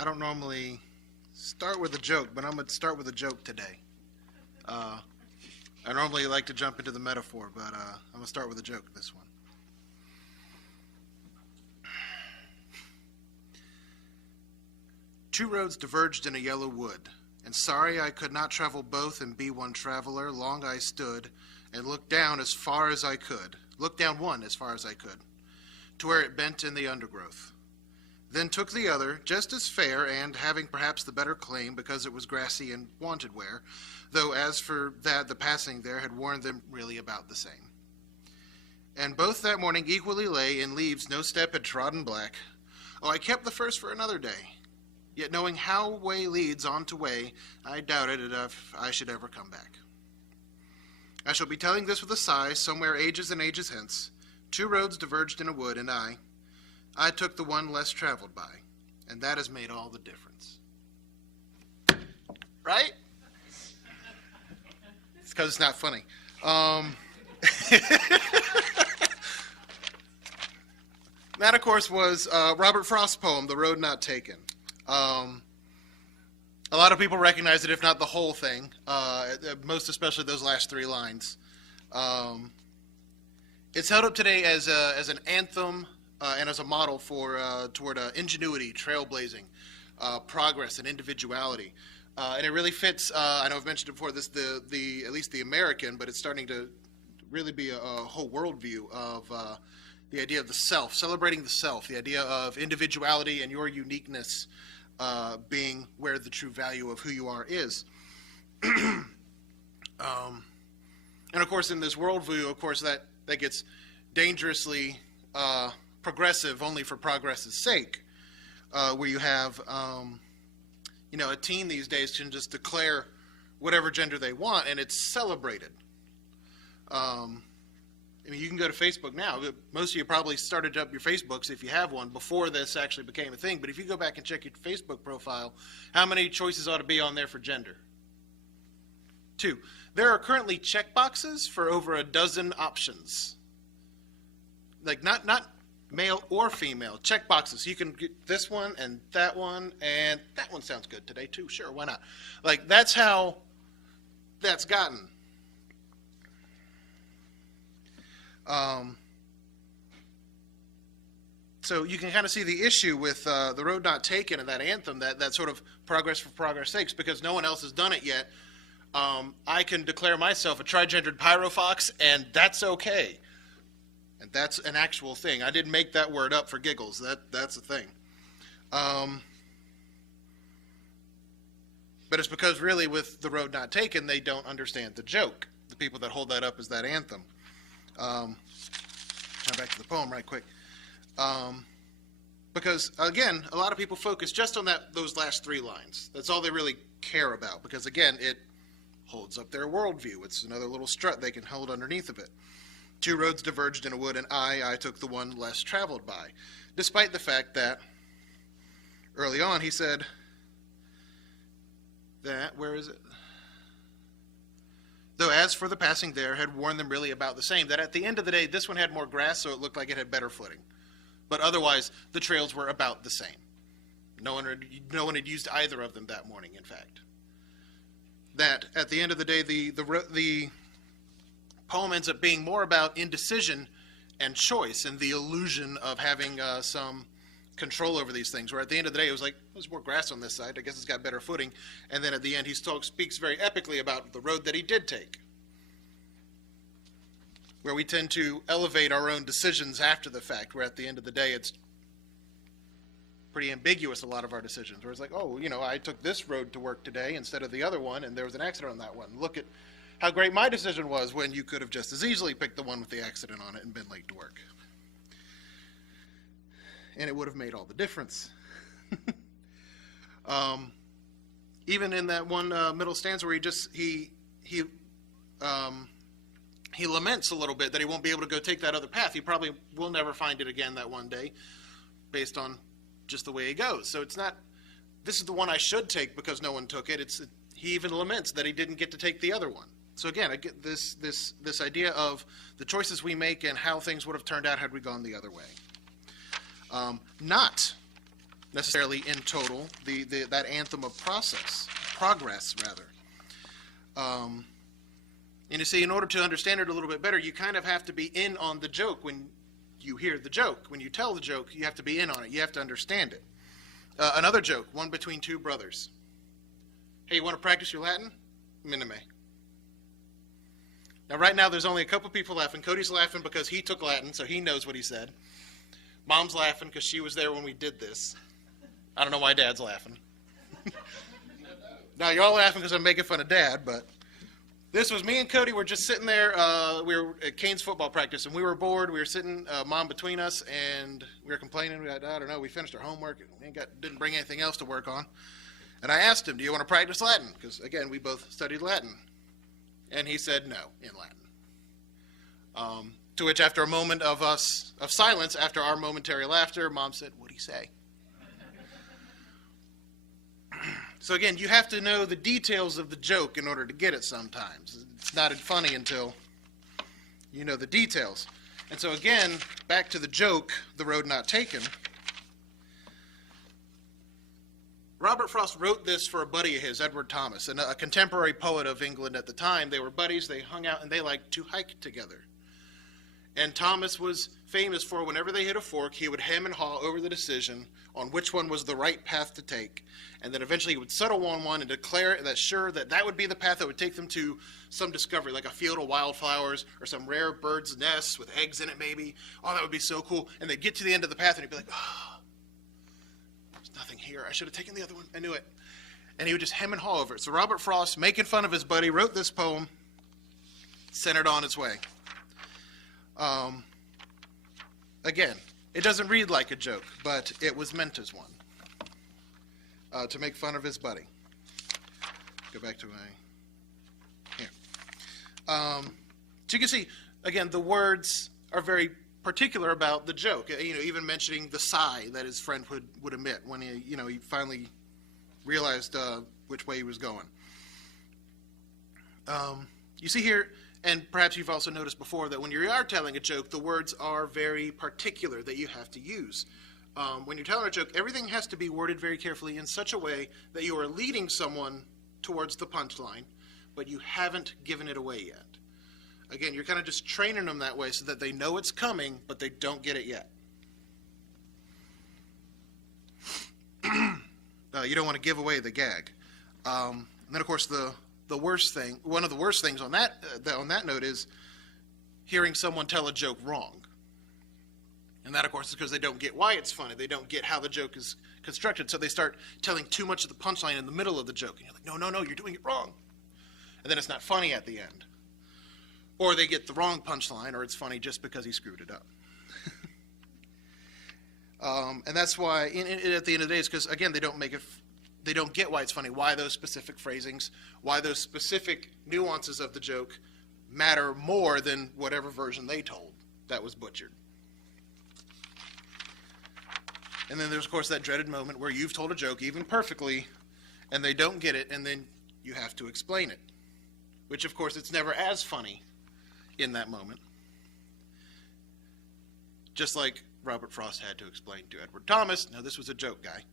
I don't normally start with a joke, but I'm going to start with a joke today. I normally like to jump into the metaphor, but I'm going to start with a joke this one. Two roads diverged in a yellow wood, and sorry I could not travel both and be one traveler. Long I stood and looked down as far as I could, looked down one as far as I could, to where it bent in the undergrowth. Then took the other, just as fair, and having perhaps the better claim, because it was grassy and wanted wear, though as for that the passing there had warned them really about the same. And both that morning equally lay in leaves no step had trodden black. Oh, I kept the first for another day. Yet knowing how way leads on to way, I doubted it if I should ever come back. I shall be telling this with a sigh, somewhere ages and ages hence. Two roads diverged in a wood, and I took the one less traveled by, and that has made all the difference. Right? It's because it's not funny. That, of course, was Robert Frost's poem, The Road Not Taken. A lot of people recognize it, if not the whole thing, most especially those last three lines. It's held up today as an anthem and as a model for toward ingenuity, trailblazing, progress, and individuality. And it really fits. I know I've mentioned it before. This the at least the American, but it's starting to really be a whole worldview of the idea of the self, celebrating the self, the idea of individuality and your uniqueness being where the true value of who you are is. And of course, in this worldview, of course, that gets dangerously progressive only for progress's sake, where you have, a teen these days can just declare whatever gender they want, and it's celebrated. You can go to Facebook now. Most of you probably started up your Facebooks, if you have one, before this actually became a thing. But if you go back and check your Facebook profile, how many choices ought to be on there for gender? 2. There are currently checkboxes for over a dozen options. Like not male or female, checkboxes. You can get this one and that one sounds good today too. Sure, why not? Like, that's how that's gotten. So you can kind of see the issue with The Road Not Taken and that anthem, that sort of progress for progress sakes, because no one else has done it yet. I can declare myself a trigendered pyrofox, and that's okay. And that's an actual thing. I didn't make that word up for giggles. That's a thing. But it's because really with The Road Not Taken, they don't understand the joke. The people that hold that up as that anthem. Jump back to the poem right quick. Because, again, a lot of people focus just on those last three lines. That's all they really care about. Because, again, it holds up their worldview. It's another little strut they can hold underneath of it. Two roads diverged in a wood, and I took the one less traveled by. Despite the fact that early on he said that, where is it? Though as for the passing there had warned them really about the same, that at the end of the day, this one had more grass, so it looked like it had better footing. But otherwise, the trails were about the same. No one had used either of them that morning, in fact. That, at the end of the day, the poem ends up being more about indecision and choice and the illusion of having some control over these things, where at the end of the day, it was like, there's more grass on this side, I guess it's got better footing. And then at the end, he speaks very epically about the road that he did take, where we tend to elevate our own decisions after the fact, where at the end of the day, it's pretty ambiguous, a lot of our decisions, where it's like, oh, I took this road to work today instead of the other one, and there was an accident on that one. Look at how great my decision was, when you could have just as easily picked the one with the accident on it and been late to work. And it would have made all the difference. Even in that one middle stanza where he laments a little bit that he won't be able to go take that other path. He probably will never find it again that one day, based on just the way he goes. So it's not, this is the one I should take because no one took it. He even laments that he didn't get to take the other one. So again, I get this idea of the choices we make and how things would have turned out had we gone the other way. Not necessarily in total, that anthem of progress rather. And you see, in order to understand it a little bit better, you kind of have to be in on the joke when you hear the joke. When you tell the joke, you have to be in on it. You have to understand it. Another joke, one between two brothers. Hey, you want to practice your Latin? Minime. Now, right now, there's only a couple people laughing. Cody's laughing because he took Latin, so he knows what he said. Mom's laughing because she was there when we did this. I don't know why Dad's laughing. Now, you're all laughing because I'm making fun of Dad, but this was me and Cody. We're just sitting there. We were at Canes football practice, and we were bored. We were sitting, Mom between us, and we were complaining. I don't know. We finished our homework. And we didn't bring anything else to work on. And I asked him, do you want to practice Latin? Because, again, we both studied Latin. And he said no in Latin. To which, after a moment of silence, after our momentary laughter, Mom said, what'd he say? So again, you have to know the details of the joke in order to get it sometimes. It's not funny until you know the details. And so again, back to the joke, The Road Not Taken. Robert Frost wrote this for a buddy of his, Edward Thomas, and a contemporary poet of England at the time. They were buddies, they hung out, and they liked to hike together. And Thomas was famous for whenever they hit a fork, he would hem and haw over the decision on which one was the right path to take. And then eventually he would settle on one and declare that would be the path that would take them to some discovery, like a field of wildflowers or some rare bird's nest with eggs in it maybe. Oh, that would be so cool. And they'd get to the end of the path and he'd be like, oh, there's nothing here. I should have taken the other one. I knew it. And he would just hem and haw over it. So Robert Frost, making fun of his buddy, wrote this poem, sent it on its way. Again, it doesn't read like a joke, but it was meant as one. To make fun of his buddy. Go back to here. So you can see, again, the words are very particular about the joke. Even mentioning the sigh that his friend would emit when he finally realized which way he was going. You see here, and perhaps you've also noticed before, that when you are telling a joke, the words are very particular that you have to use. When you're telling a joke, everything has to be worded very carefully in such a way that you are leading someone towards the punchline, but you haven't given it away yet. Again, you're kind of just training them that way so that they know it's coming, but they don't get it yet. You don't want to give away the gag. And then, of course, one of the worst things on that note is hearing someone tell a joke wrong. And that, of course, is because they don't get why it's funny. They don't get how the joke is constructed. So they start telling too much of the punchline in the middle of the joke. And you're like, no, you're doing it wrong. And then it's not funny at the end. Or they get the wrong punchline, or it's funny just because he screwed it up. And that's why, at the end of the day, it's because, again, they don't get why it's funny, why those specific phrasings, why those specific nuances of the joke matter more than whatever version they told that was butchered. And then there's, of course, that dreaded moment where you've told a joke, even perfectly, and they don't get it, and then you have to explain it. Which, of course, it's never as funny in that moment. Just like Robert Frost had to explain to Edward Thomas, no, this was a joke, guy.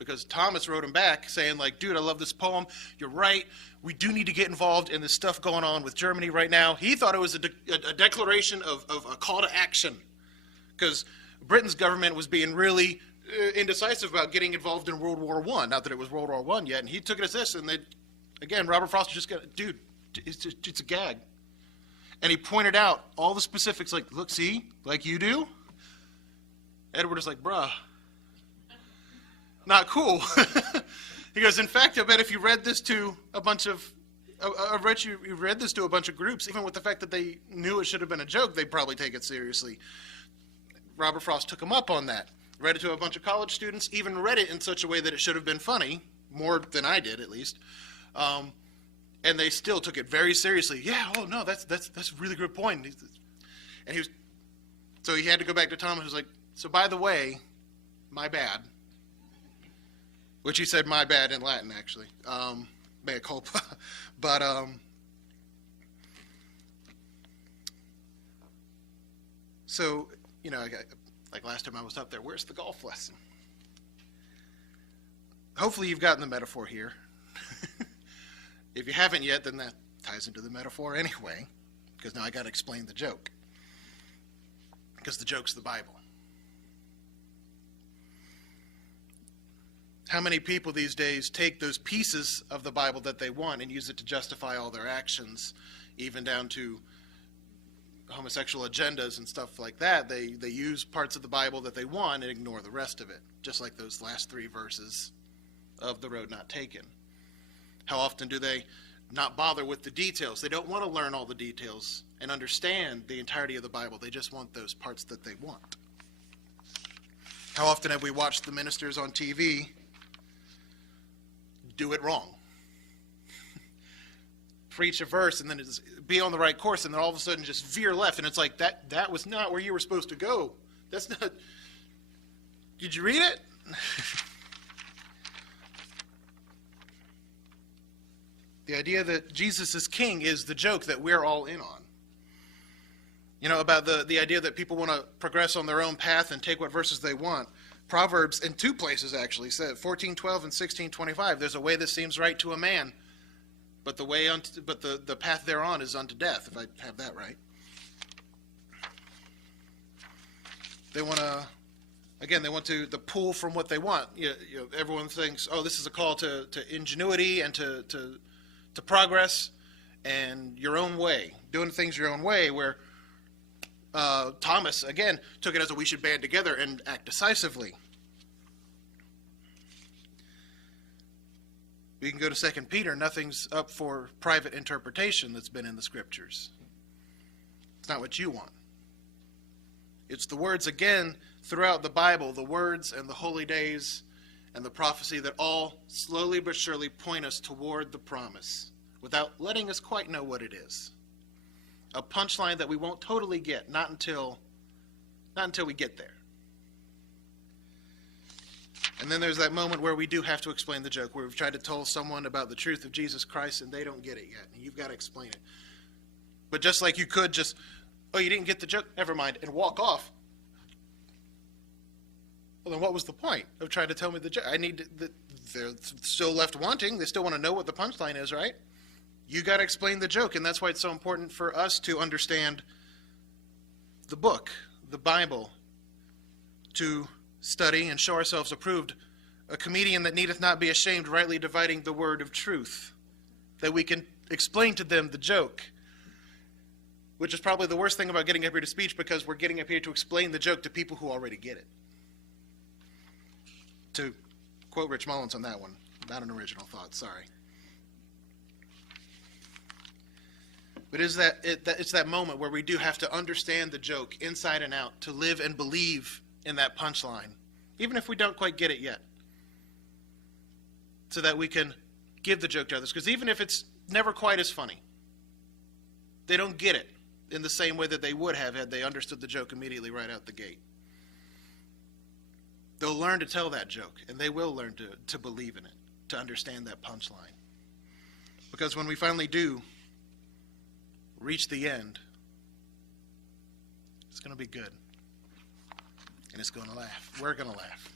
Because Thomas wrote him back saying, like, dude, I love this poem. You're right. We do need to get involved in this stuff going on with Germany right now. He thought it was a declaration of a call to action. Because Britain's government was being really indecisive about getting involved in World War I. Not that it was World War I yet. And he took it as this. And again, Robert Frost just got, dude, it's a gag. And he pointed out all the specifics, like, look, see, like you do. Edward is like, bruh, not cool. He goes, in fact, I bet if you read this to a bunch of, you read this to a bunch of groups, even with the fact that they knew it should have been a joke, they'd probably take it seriously. Robert Frost took him up on that. Read it to a bunch of college students, even read it in such a way that it should have been funny, more than I did at least. And they still took it very seriously. Yeah, oh no, that's a really good point. And so he had to go back to Thomas, who was like, so by the way, my bad. Which he said my bad in Latin, actually. Mea culpa. But, so, like last time I was up there, where's the golf lesson? hopefully you've gotten the metaphor here. If you haven't yet, then that ties into the metaphor anyway, because now I got to explain the joke, because the joke's the Bible. How many people these days take those pieces of the Bible that they want and use it to justify all their actions, even down to homosexual agendas and stuff like that? They use parts of the Bible that they want and ignore the rest of it, just like those last 3 verses of the road not taken. How often do they not bother with the details? They don't want to learn all the details and understand the entirety of the Bible. They just want those parts that they want. How often have we watched the ministers on TV do it wrong? Preach a verse and then be on the right course, and then all of a sudden just veer left, and it's like, that was not where you were supposed to go. That's not... Did you read it? The idea that Jesus is king is the joke that we're all in on. You know, about the idea that people want to progress on their own path and take what verses they want. Proverbs, in 2 places actually, said 14:12 and 16:25, there's a way that seems right to a man, but the path thereon is unto death, if I have that right. They want to, the pull from what they want. Everyone thinks, oh, this is a call to ingenuity and to progress and your own way, doing things your own way, where Thomas, again, took it as we should band together and act decisively. We can go to 2 Peter. Nothing's up for private interpretation that's been in the Scriptures. It's not what you want. It's the words, again, throughout the Bible, the words and the holy days and the prophecy that all slowly but surely point us toward the promise without letting us quite know what it is. A punchline that we won't totally get, not until we get there. And then there's that moment where we do have to explain the joke, where we've tried to tell someone about the truth of Jesus Christ and they don't get it yet, and you've got to explain it. But just like you could just, oh, you didn't get the joke, never mind, and walk off. Well, then what was the point of trying to tell me the joke? They're still left wanting. They still want to know what the punchline is, right? You got to explain the joke, and that's why it's so important for us to understand the book, the Bible, to study and show ourselves approved, a comedian that needeth not be ashamed, rightly dividing the word of truth, that we can explain to them the joke, which is probably the worst thing about getting up here to speech, because we're getting up here to explain the joke to people who already get it. To quote Rich Mullins on that one, not an original thought, sorry. But it's that moment where we do have to understand the joke inside and out to live and believe in that punchline, even if we don't quite get it yet, so that we can give the joke to others. Because even if it's never quite as funny, they don't get it in the same way that they would have had they understood the joke immediately right out the gate. They'll learn to tell that joke, and they will learn to believe in it, to understand that punchline. Because when we finally do reach the end, it's going to be good. And it's going to laugh. We're going to laugh.